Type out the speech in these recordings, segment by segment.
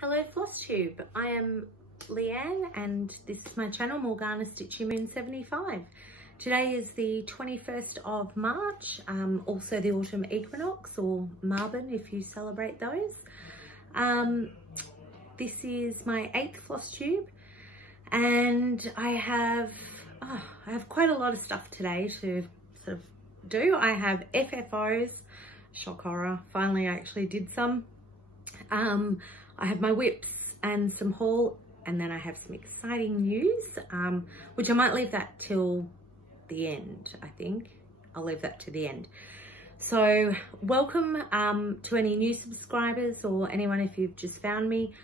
Hello Flosstube, I am Leanne and this is my channel Morgana Stitchy Moon 75. Today is the 21st of March, also the autumn equinox, or Marbon if you celebrate those. This is my 8th Flosstube and I have quite a lot of stuff today to sort of do. I have FFOs, shock horror, finally I actually did some. I have my whips and some haul, and then I have some exciting news, which I might leave that till the end, I think. I'll leave that to the end. So welcome to any new subscribers or anyone if you've just found me.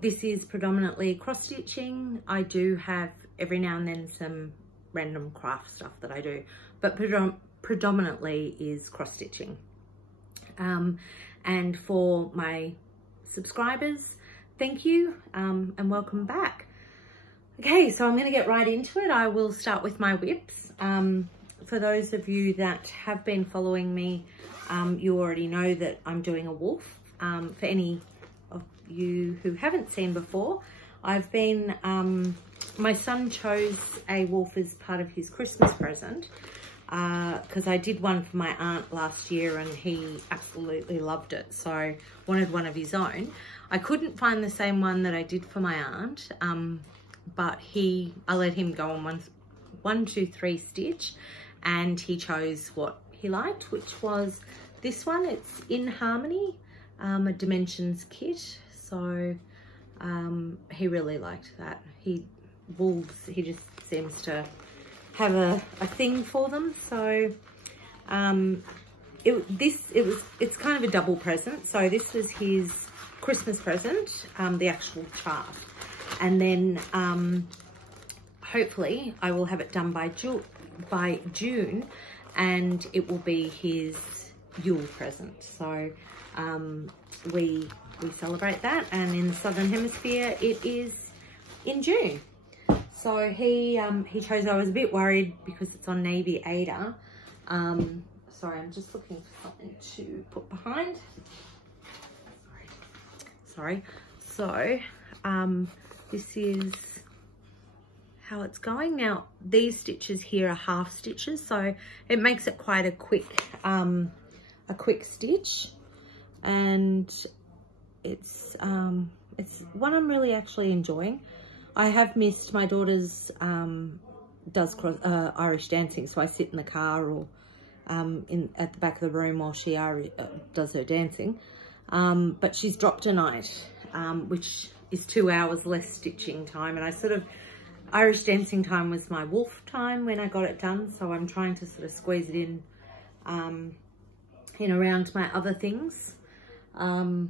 This is predominantly cross stitching. I do have every now and then some random craft stuff that I do, but predominantly is cross stitching. And for my subscribers, thank you and welcome back. Okay, so I'm going to get right into it. I will start with my whips. For those of you that have been following me, you already know that I'm doing a wolf. For any of you who haven't seen before, I've been my son chose a wolf as part of his Christmas present, because I did one for my aunt last year and he absolutely loved it, so wanted one of his own. I couldn't find the same one that I did for my aunt, but I let him go on 1, 2, 3 stitch and he chose what he liked, which was this one. It's In Harmony, a Dimensions kit, so he really liked that. Wolves, he just seems to have a thing for them, so it's kind of a double present. So this was his Christmas present, the actual chart, and then hopefully I will have it done by June and it will be his Yule present. So we celebrate that, and in the Southern Hemisphere it is in June. So he chose. I was a bit worried because it's on Navy Ada. Sorry, I'm just looking for something to put behind. Sorry. So this is how it's going. Now these stitches here are half stitches, so it makes it quite a quick stitch, and it's one I'm really actually enjoying. I have missed my daughter's does Irish dancing, so I sit in the car or at the back of the room while she does her dancing. But she's dropped a night, which is 2 hours less stitching time, and Irish dancing time was my wolf time when I got it done, so I'm trying to sort of squeeze it in around my other things. But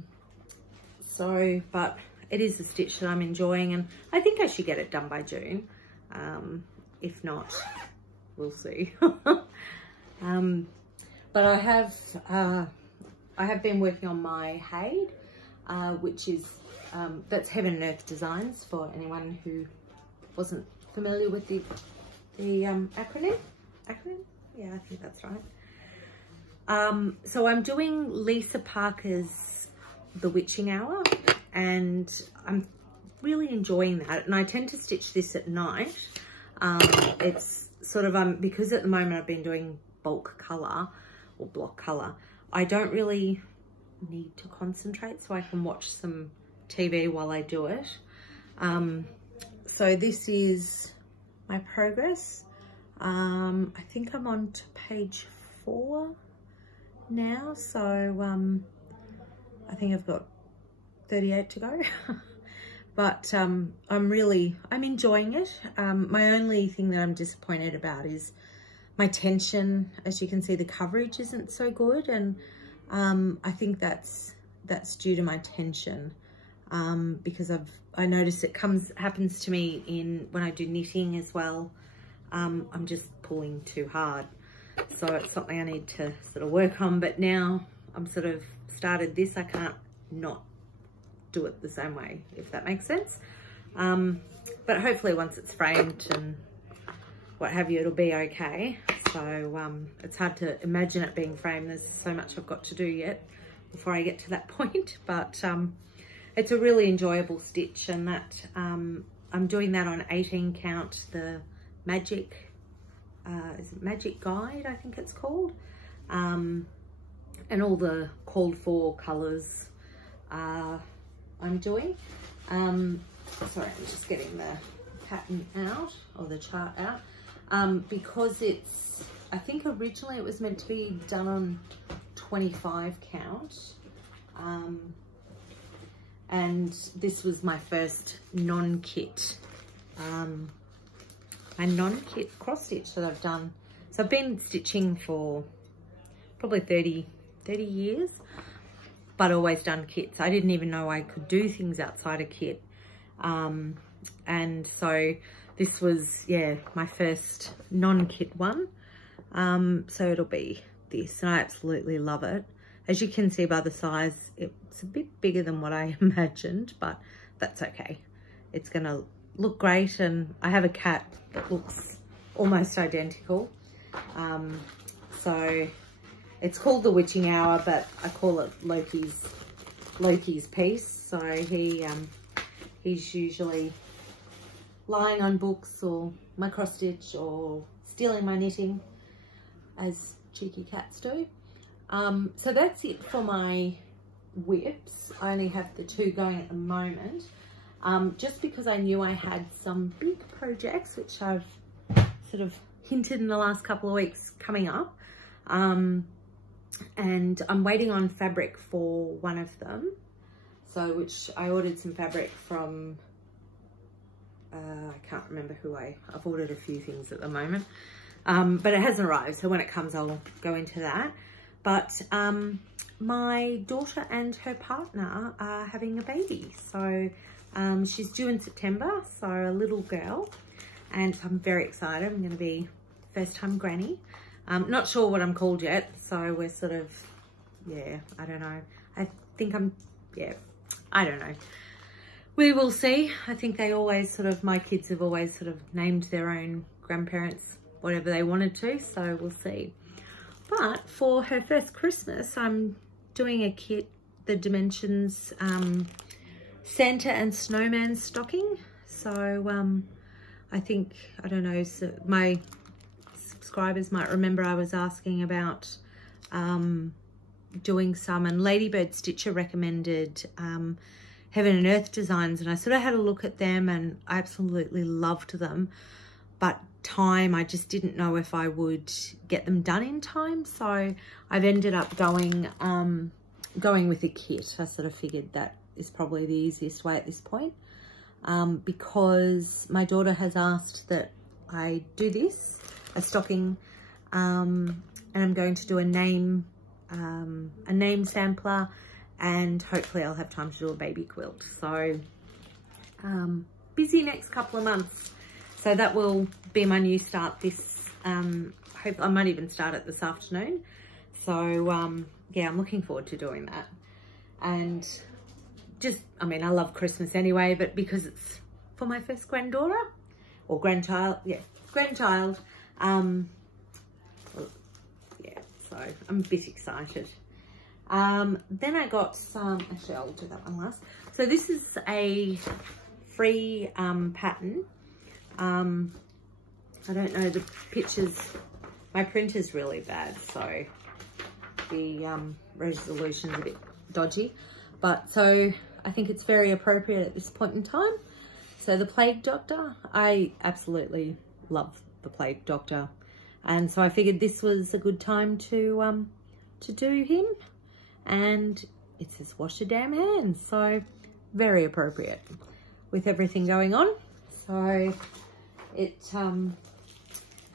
it is a stitch that I'm enjoying, and I think I should get it done by June. If not, we'll see. But I have been working on my Haid, which is that's Heaven and Earth Designs, for anyone who wasn't familiar with the acronym. Yeah, I think that's right. So I'm doing Lisa Parker's The Witching Hour, and I'm really enjoying that, and I tend to stitch this at night. It's sort of because at the moment I've been doing bulk color or block color, I don't really need to concentrate, so I can watch some TV while I do it. So this is my progress. I think I'm on to page 4 now, so I think I've got 38 to go. But I'm enjoying it. My only thing that I'm disappointed about is my tension. As you can see, the coverage isn't so good, and I think that's due to my tension, because I notice it happens to me when I do knitting as well. I'm just pulling too hard, so it's something I need to sort of work on. But now I'm sort of started this, I can't not do it the same way, if that makes sense. But hopefully once it's framed and what have you, it'll be okay. So it's hard to imagine it being framed. There's so much I've got to do yet before I get to that point, but it's a really enjoyable stitch, and that I'm doing that on 18 count, the Magic, is it Magic Guide, I think it's called, and all the called for colours I'm doing. Sorry, I'm just getting the pattern out, or the chart out, because it's, I think originally it was meant to be done on 25 count, and this was my first non-kit, my non-kit cross stitch that I've done. So I've been stitching for probably 30 years, but always done kits. I didn't even know I could do things outside a kit. And so this was, yeah, my first non-kit one. So it'll be this, and I absolutely love it. As you can see by the size, it's a bit bigger than what I imagined, but that's okay. It's gonna look great, and I have a cat that looks almost identical. So it's called the Witching Hour, but I call it Loki's piece. So he's usually lying on books or my cross stitch or stealing my knitting, as cheeky cats do. So that's it for my whips. I only have the 2 going at the moment, just because I knew I had some big projects, which I've sort of hinted in the last couple of weeks, coming up. And I'm waiting on fabric for one of them. So, which I ordered some fabric from, I can't remember who I've ordered a few things at the moment, but it hasn't arrived. So when it comes, I'll go into that. But my daughter and her partner are having a baby. So she's due in September, so a little girl. And I'm very excited. I'm going to be first time granny. Not sure what I'm called yet. So we're sort of, yeah, I don't know. I think yeah, I don't know. We will see. I think they always sort of, my kids have always sort of named their own grandparents whatever they wanted to. So we'll see. But for her first Christmas, I'm doing a kit, the Dimensions Santa and Snowman stocking. So I think, I don't know, so my subscribers might remember I was asking about doing some, and Ladybird Stitcher recommended Heaven and Earth designs, and I sort of had a look at them and I absolutely loved them, but time, I just didn't know if I would get them done in time. So I've ended up going with a kit. I sort of figured that is probably the easiest way at this point, because my daughter has asked that I do this, a stocking, and I'm going to do a name sampler, and hopefully I'll have time to do a baby quilt. So busy next couple of months. So that will be my new start this, hope I might even start it this afternoon. So yeah, I'm looking forward to doing that. And just, I mean, I love Christmas anyway, but because it's for my first granddaughter or grandchild, yeah, grandchild, yeah, so I'm a bit excited. Then I got some, actually I'll do that one last. So this is a free pattern. I don't know, the pictures, my printer's really bad, so the resolution's a bit dodgy, but so I think it's very appropriate at this point in time. So the Plague Doctor, I absolutely love the Plague Doctor, and so I figured this was a good time to do him, and it says wash your damn hands, so very appropriate with everything going on. So it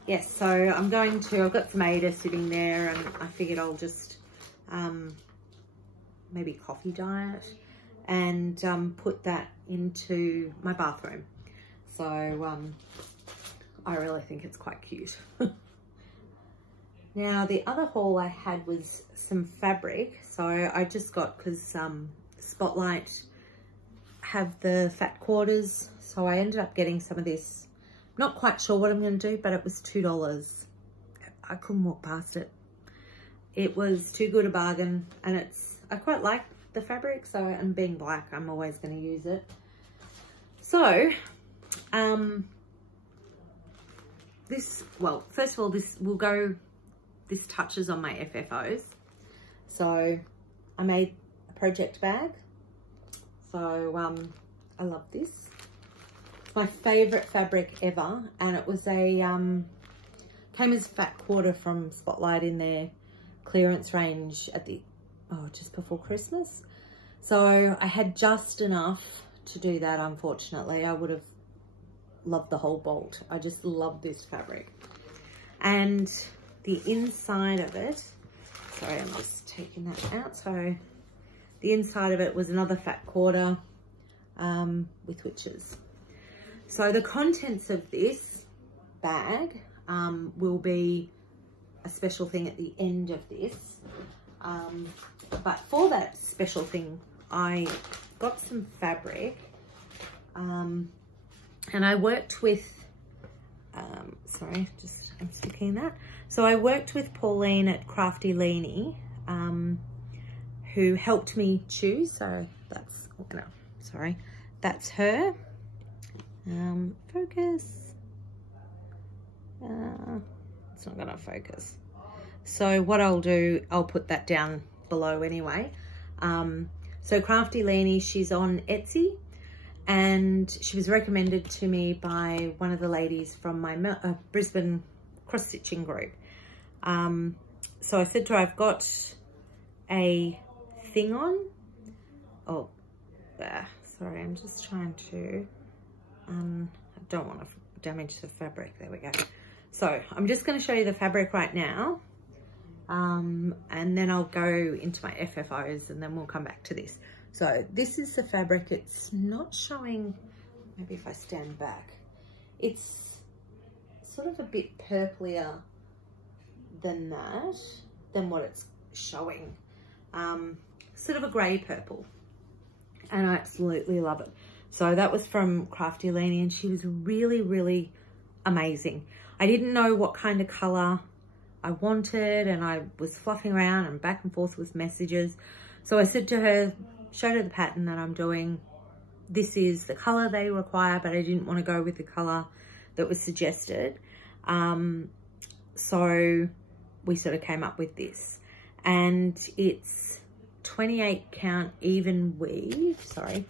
yes, so I'm going to, I've got some Ada sitting there, and I figured I'll just maybe coffee dye it and put that into my bathroom. So I really think it's quite cute. Now the other haul I had was some fabric. So I just got, because Spotlight have the fat quarters, so I ended up getting some of this. Not quite sure what I'm going to do, but it was $2. I couldn't walk past it. It was too good a bargain, and I quite like the fabric, so, and being black, I'm always going to use it. So, this, well, first of all, this touches on my FFOs. So I made a project bag. So I love this. It's my favorite fabric ever, and it was a came as fat quarter from Spotlight in their clearance range at the just before Christmas. So I had just enough to do that. Unfortunately, I would have loved the whole bolt. I just love this fabric. And the inside of it, sorry, I'm just taking that out. So the inside of it was another fat quarter with witches. So the contents of this bag will be a special thing at the end of this. But for that special thing, I got some fabric and I worked with, sorry, just unsticking that. So I worked with Pauline at Crafty Leanie, who helped me choose. So that's, no, sorry, that's her. Focus. It's not gonna focus. So what I'll do, I'll put that down below anyway. So Crafty Leanie, she's on Etsy, and she was recommended to me by one of the ladies from my Brisbane cross-stitching group. So I said to her, I've got a thing on. Oh, sorry, I'm just trying to, I don't want to damage the fabric. There we go. So I'm just going to show you the fabric right now. And then I'll go into my FFOs and then we'll come back to this. So this is the fabric. It's not showing, maybe if I stand back, it's sort of a bit purplier than that, than what it's showing. Sort of a grey purple, and I absolutely love it. So that was from Crafty Leanie, and she was really, really amazing. I didn't know what kind of colour I wanted, and I was fluffing around and back and forth with messages. So I said to her, showed her the pattern that I'm doing. This is the colour they require, but I didn't want to go with the colour that was suggested. So we sort of came up with this, and it's 28 count even weave, sorry,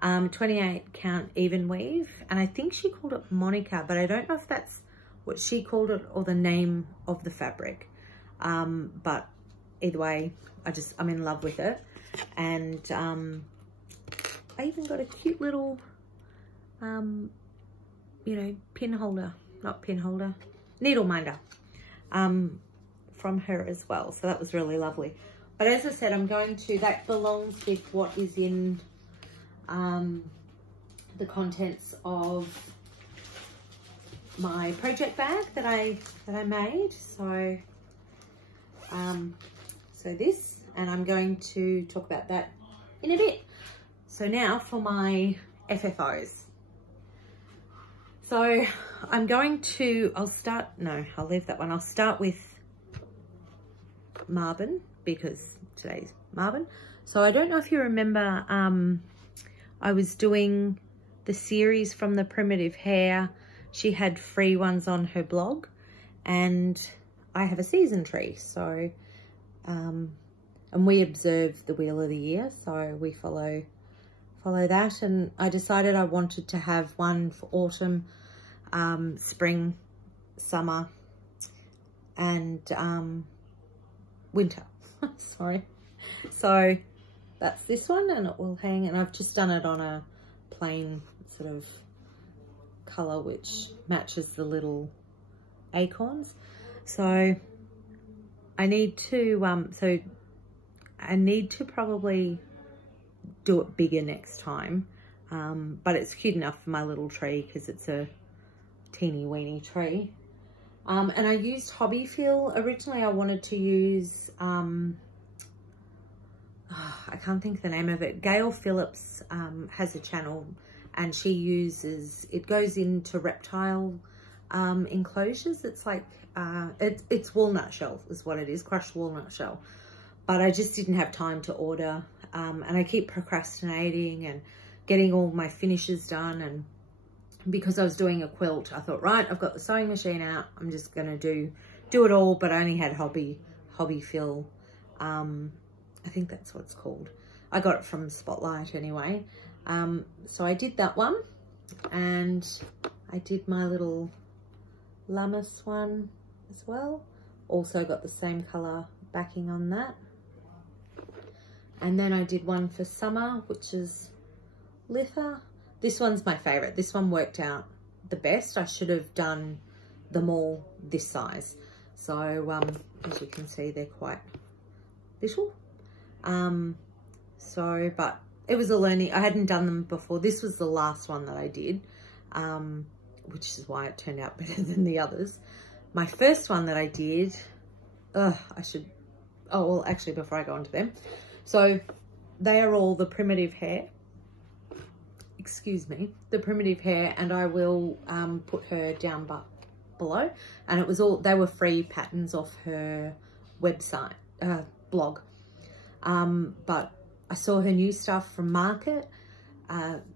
28 count even weave, and I think she called it Monica, but I don't know if that's what she called it or the name of the fabric. But either way, I'm in love with it. And I even got a cute little you know, pin holder, not pin holder, needle minder from her as well. So that was really lovely. But as I said, I'm going to, that belongs with what is in the contents of my project bag that I made. So so this, and I'm going to talk about that in a bit. So now for my FFOs. So I'm going to, I'll leave that one. I'll start with Marvin, because today's Marvin. So I don't know if you remember, I was doing the series from the Primitive Hair. She had free ones on her blog, and I have a season tree. So, and we observe the Wheel of the Year, so we follow that. And I decided I wanted to have one for autumn, spring, summer, and winter. Sorry. So that's this one, and it will hang, and I've just done it on a plain sort of colour which matches the little acorns. So I need to probably do it bigger next time, but it's cute enough for my little tree because it's a teeny weeny tree. And I used Hobby Feel. Originally I wanted to use I can't think of the name of it. Gail Phillips has a channel, and she uses, it goes into reptile enclosures. It's like it's walnut shell is what it is, crushed walnut shell. But I just didn't have time to order and I keep procrastinating and getting all my finishes done. And because I was doing a quilt, I thought, right, I've got the sewing machine out, I'm just gonna do it all. But I only had hobby fill. I think that's what it's called. I got it from Spotlight anyway. So I did that one, and I did my little Lamas one as well. Also got the same color backing on that. And then I did one for summer, which is Lila. This one's my favorite. This one worked out the best. I should have done them all this size. So as you can see, they're quite little. But it was a learning. I hadn't done them before. This was the last one that I did, which is why it turned out better than the others. My first one that I did, well, actually, before I go on to them. So they are all the primitive hair. Excuse me, the primitive hair, and I will put her down below. And it was all, they were free patterns off her website, blog. But I saw her new stuff from Market,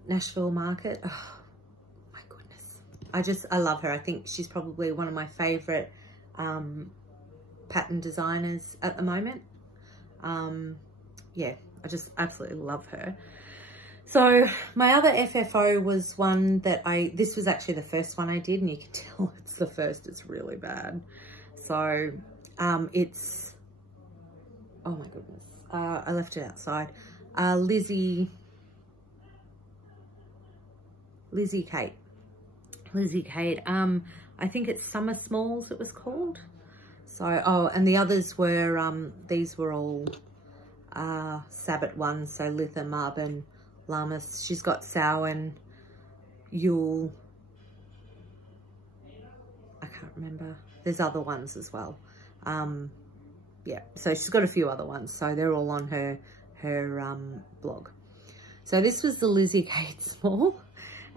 Nashville Market. Oh my goodness. I love her. I think she's probably one of my favorite pattern designers at the moment. Yeah, I just absolutely love her. So my other FFO was one that this was actually the first one I did, and you can tell it's the first, it's really bad. So it's, oh my goodness, I left it outside. Lizzie Kate. I think it's Summer Smalls it was called. So, oh, and the others were, these were all Sabbath ones. So Lila, Marvin, Lamas. She's got Samhain, Yule. I can't remember. There's other ones as well. Yeah, so she's got a few other ones. So they're all on her blog. So this was the Lizzie Kate Small,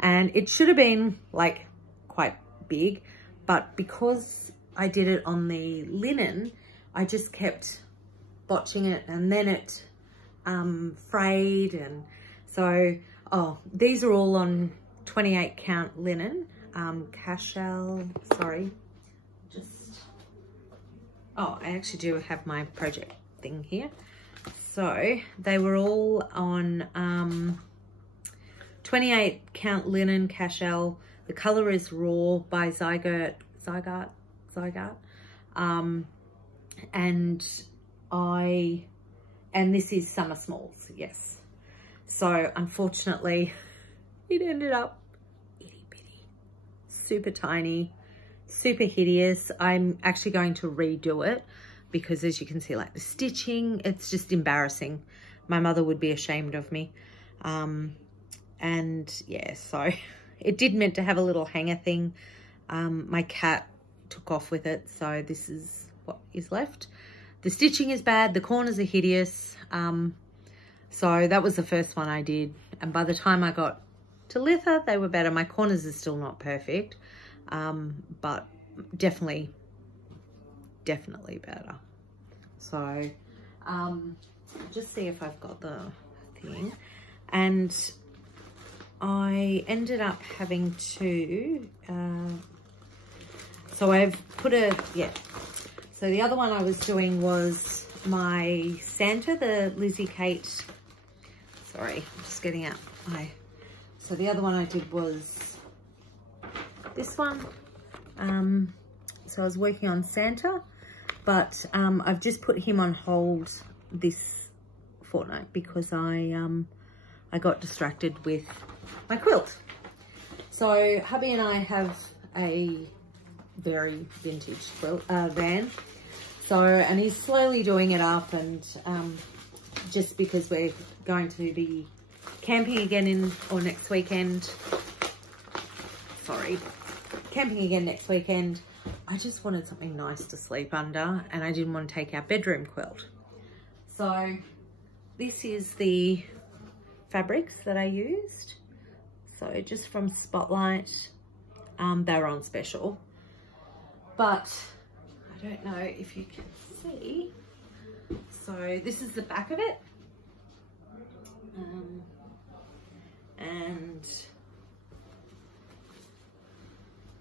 and it should have been like quite big, but because I did it on the linen, I just kept botching it, and then it frayed. And so, oh, these are all on 28 count linen, cashel, sorry, oh, I actually do have my project thing here. So they were all on 28 count linen cashel. The color is Raw by Zygarde. And this is Summer Smalls, yes. So unfortunately, it ended up itty bitty, super tiny, super hideous. I'm actually going to redo it because, as you can see, like the stitching, it's just embarrassing. My mother would be ashamed of me. And yeah, so it did meant to have a little hanger thing. My cat took off with it, so this is what is left. The stitching is bad, the corners are hideous. So that was the first one I did, and by the time I got to Lila, they were better. My corners are still not perfect, but definitely better. So just see if I've got the thing. And I ended up having to, so I've put so the other one I was doing was my Santa, the Lizzie Kate, sorry, I'm just getting out so the other one I did was this one. So I was working on Santa, but I've just put him on hold this fortnight because I got distracted with my quilt. So hubby and I have a very vintage quilt van. So, and he's slowly doing it up, and just because we're going to be camping again next weekend. Sorry, camping again next weekend. I just wanted something nice to sleep under, and I didn't want to take our bedroom quilt. So this is the fabrics that I used. So just from Spotlight, they were on special, but I don't know if you can see. So this is the back of it. And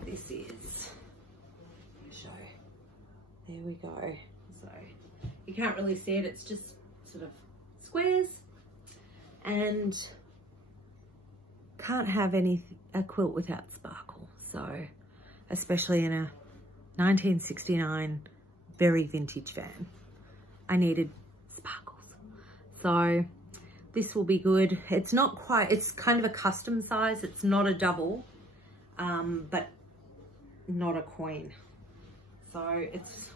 this is, show, there we go. So you can't really see it, it's just sort of squares, and can't have a quilt without sparkle. So especially in a 1969 very vintage van, I needed sparkles. So this will be good. It's not quite, it's kind of a custom size. It's not a double, but not a queen. So it's,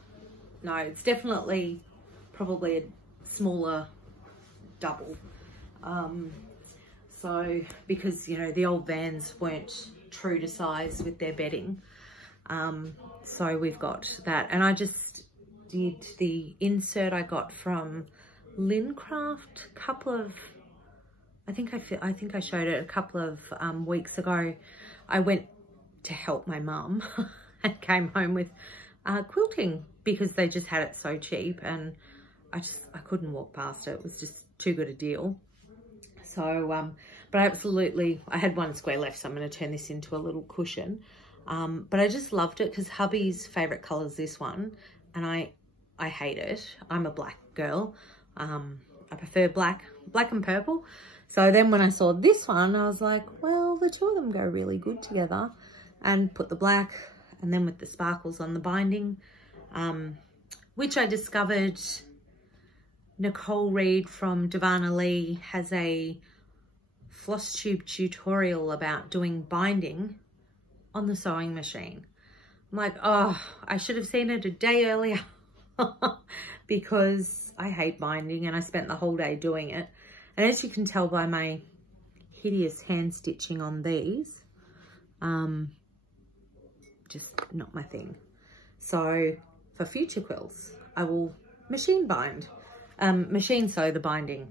no, it's definitely probably a smaller double. So because, you know, the old vans weren't true to size with their bedding. So we've got that. And I just did the insert I got from Lincraft a couple of, I think I showed it a couple of weeks ago. I went to help my mum and came home with quilting because they just had it so cheap, and I couldn't walk past it. It was just too good a deal. So, but I had one square left, so I'm going to turn this into a little cushion. But I just loved it because hubby's favourite colour is this one, and I hate it. I'm a black girl. I prefer black and purple. So then when I saw this one, I was like, well, the two of them go really good together, and put the black and then with the sparkles on the binding, which I discovered Nicole Reed from Divana Lee has a Flosstube tutorial about doing binding on the sewing machine. I'm like, oh, I should have seen it a day earlier because I hate binding and I spent the whole day doing it. And as you can tell by my hideous hand stitching on these, just not my thing. So for future quilts, I will machine bind, machine sew the binding.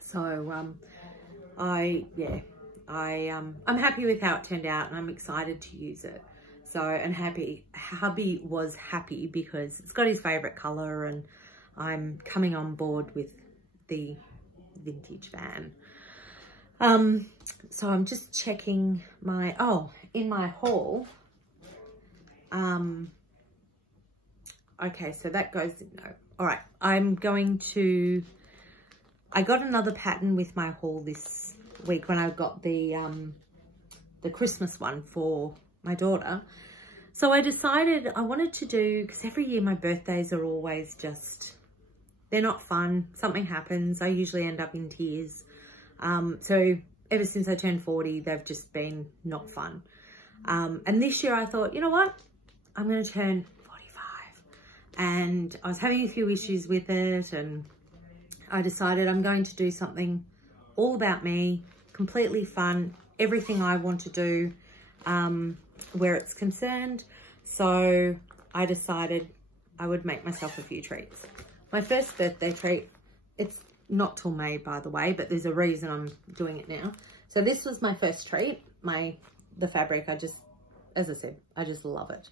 So I'm happy with how it turned out, and I'm excited to use it. So, and hubby was happy because it's got his favorite color, and I'm coming on board with the vintage van. So I'm just checking my, in my haul. Okay, so that goes, no. All right, I got another pattern with my haul this week when I got the Christmas one for my daughter. So I decided I wanted to do, because every year my birthdays are always just, they're not fun. Something happens. I usually end up in tears. So ever since I turned 40, they've just been not fun. And this year I thought, you know what? I'm going to turn 45. And I was having a few issues with it, and I decided I'm going to do something all about me, completely fun, everything I want to do where it's concerned. So I decided I would make myself a few treats. My first birthday treat, it's not till May, by the way, but there's a reason I'm doing it now. So this was my first treat. The fabric, as I said, I just love it.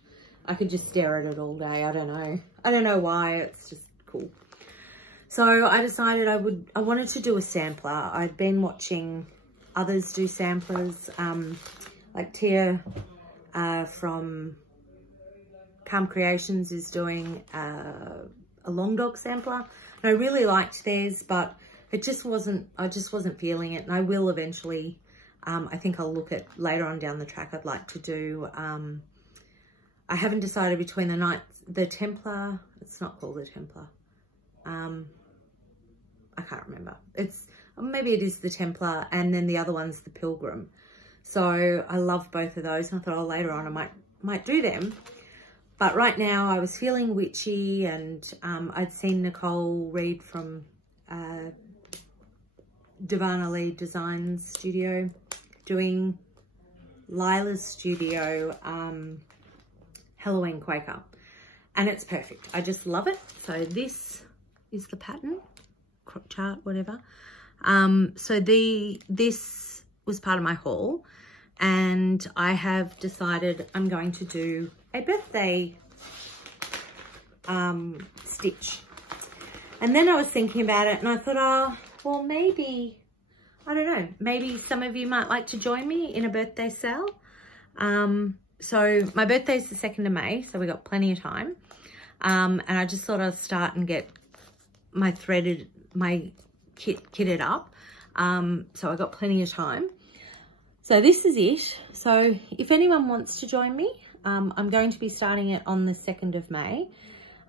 I could just stare at it all day. I don't know why, it's just cool. So I decided I wanted to do a sampler. I'd been watching others do samplers, like Tia from Calm Creations is doing a long dog sampler. And I really liked theirs, but I just wasn't feeling it. And I will eventually, I think I'll look at later on down the track. I'd like to do, I haven't decided between the Templar, it's not called the Templar. I can't remember. Maybe it is the Templar, and then the other one's the Pilgrim. So I love both of those, and I thought, oh, later on I might do them. But right now I was feeling witchy, and I'd seen Nicole Reed from Debart Designs Studio doing Lila's studio Halloween Quaker, and it's perfect. I just love it. So this is the pattern, crop chart, whatever. So this was part of my haul, and I have decided I'm going to do a birthday stitch. And then I was thinking about it, and I thought, oh, well, maybe I don't know, maybe some of you might like to join me in a birthday sale. So my birthday's the 2nd of May, so we got plenty of time. And I just thought I'd start and get my kitted up. So I got plenty of time. So this is it. So if anyone wants to join me, I'm going to be starting it on the 2nd of May.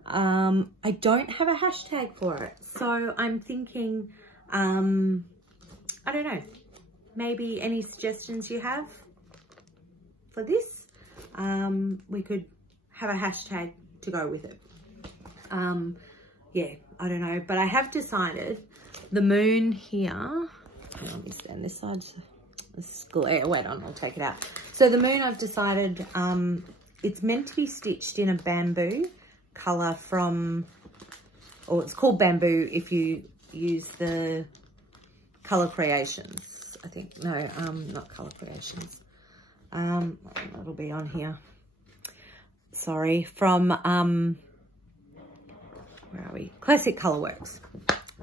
I don't have a hashtag for it. So I'm thinking, I don't know, maybe any suggestions you have for this? We could have a hashtag to go with it. Yeah, I don't know, but I have decided the moon here, let me stand this side, this glare, wait on, I'll take it out. So the moon, I've decided, it's meant to be stitched in a bamboo colour from, or it's called bamboo if you use the Colour Creations, I think, no, not Colour Creations, it'll be on here, sorry, from, where are we? Classic Colourworks.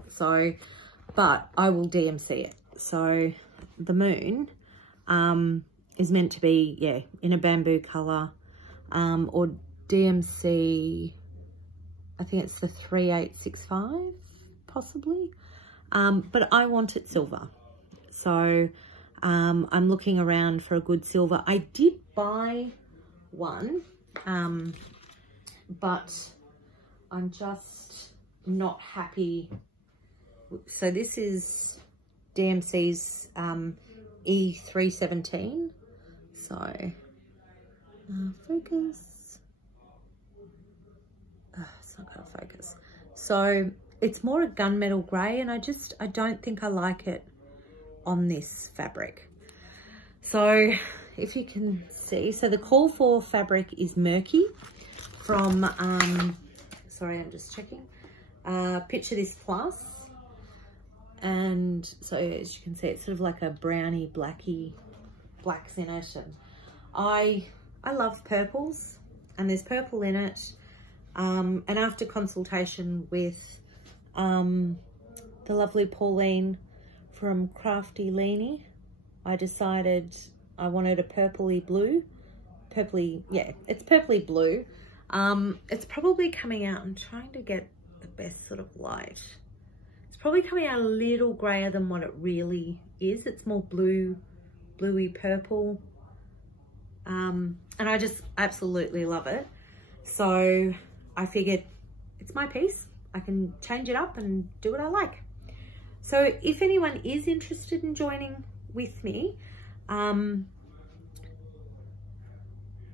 So, but I will DMC it. So the moon is meant to be, yeah, in a bamboo colour, or DMC, I think it's the 3865 possibly, but I want it silver. So I'm looking around for a good silver. I did buy one, but I'm just not happy. So this is DMC's E317. So focus. It's not going to focus. So it's more a gunmetal grey, and I don't think I like it on this fabric. So if you can see, so the call for fabric is Murky from sorry, I'm just checking, Picture This Plus. And so as you can see, it's sort of like a browny blacky blacks in it, and I love purples, and there's purple in it, and after consultation with the lovely Pauline from Crafty Leanie, I decided I wanted a purpley blue, yeah, it's purpley blue. It's probably coming out, I'm trying to get the best sort of light. It's probably coming out a little grayer than what it really is. It's more bluey purple. And I just absolutely love it. So I figured it's my piece. I can change it up and do what I like. So if anyone is interested in joining with me,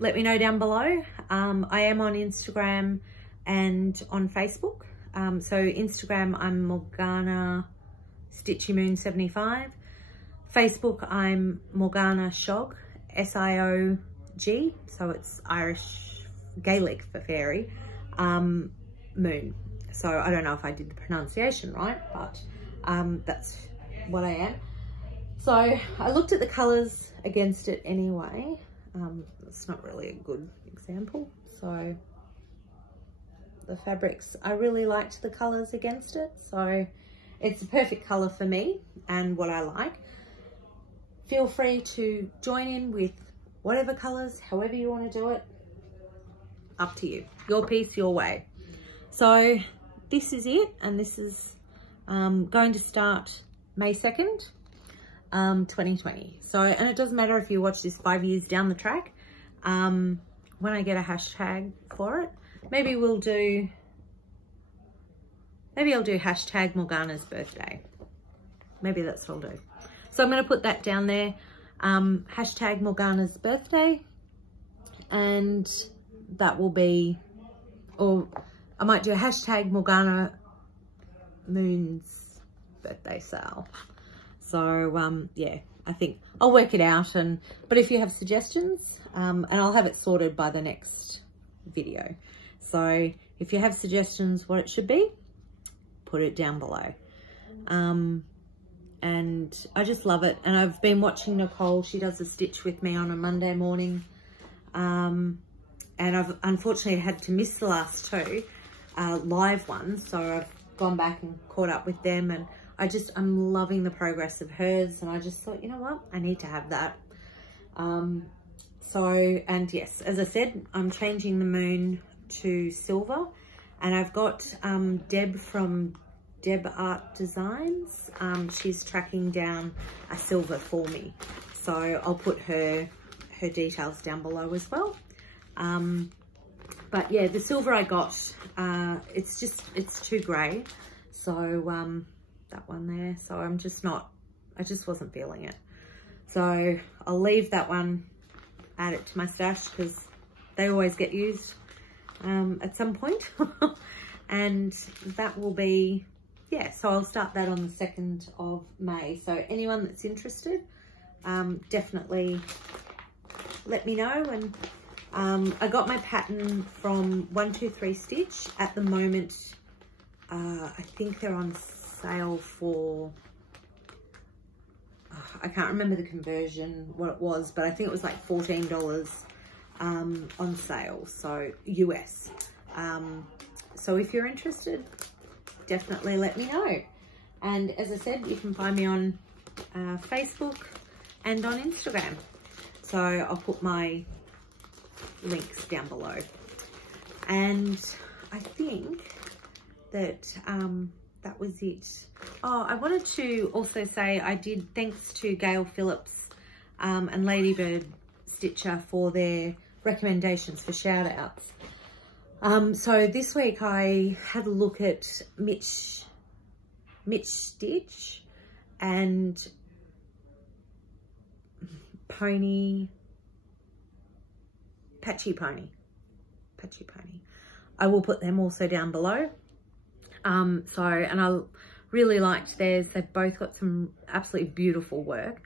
let me know down below. I am on Instagram and on Facebook. So Instagram, I'm Morgana Stitchy Moon 75. Facebook, I'm Morgana Shog, S-I-O-G. So it's Irish Gaelic for fairy, moon. So I don't know if I did the pronunciation right, but that's what I am. So I looked at the colours against it anyway. It's not really a good example. So the fabrics, I really liked the colours against it. So it's a perfect colour for me and what I like. Feel free to join in with whatever colours, however you want to do it. Up to you. Your piece, your way. So this is it, and this is going to start May 2nd, 2020. So, and it doesn't matter if you watch this 5 years down the track. When I get a hashtag for it, maybe I'll do hashtag Morgana's birthday. Maybe that's what I'll do. So I'm going to put that down there, hashtag Morgana's birthday, and that will be, or I might do a hashtag Morgana Moon's birthday sale. So yeah, I think I'll work it out, but if you have suggestions, and I'll have it sorted by the next video. So if you have suggestions what it should be, put it down below. And I just love it. And I've been watching Nicole, she does a stitch with me on a Monday morning. And I've unfortunately had to miss the last two live ones. So I've gone back and caught up with them, and I'm loving the progress of hers, and I just thought, you know what, I need to have that. And yes, as I said, I'm changing the moon to silver, and I've got Deb from Debart Designs. She's tracking down a silver for me, so I'll put her details down below as well. But yeah, the silver I got, it's too grey, so that one there, so I just wasn't feeling it, so I'll leave that one, add it to my stash, because they always get used at some point. And that will be, yeah, so I'll start that on the 2nd of May. So anyone that's interested, definitely let me know. And I got my pattern from 123 Stitch. At the moment, I think they're on sale for, I can't remember the conversion, what it was, but I think it was like $14 on sale, so US. So if you're interested, definitely let me know. And as I said, you can find me on Facebook and on Instagram. So I'll put my links down below. And I think that that was it. Oh, I wanted to also say I did, thanks to Gail Phillips and Ladybird Stitcher for their recommendations for shout outs. So this week I had a look at Mitch Stitch and Patchy Pony. I will put them also down below. And I really liked theirs. They've both got some absolutely beautiful work.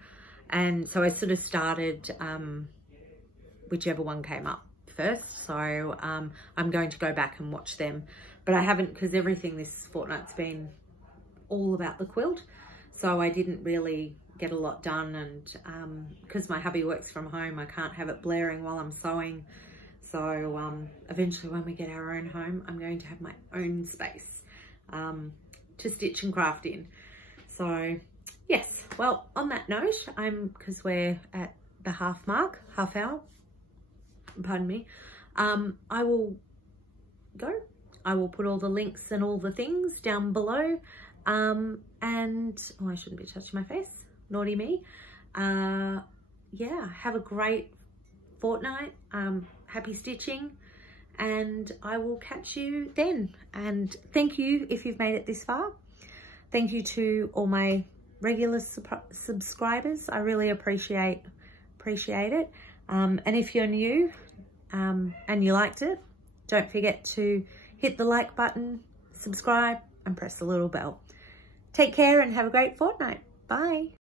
And so I sort of started whichever one came up first. So I'm going to go back and watch them, but I haven't, because everything this fortnight's been all about the quilt. So I didn't really get a lot done, and because my hubby works from home, I can't have it blaring while I'm sewing. So eventually when we get our own home, I'm going to have my own space to stitch and craft in. So yes, well, on that note, because we're at the half hour, pardon me, I will go. I will put all the links and all the things down below. And oh, I shouldn't be touching my face, naughty me. Yeah, have a great fortnight. Happy stitching, and I will catch you then. And thank you if you've made it this far. Thank you to all my regular subscribers. I really appreciate it. And if you're new and you liked it, don't forget to hit the like button, subscribe, and press the little bell. Take care and have a great fortnight. Bye.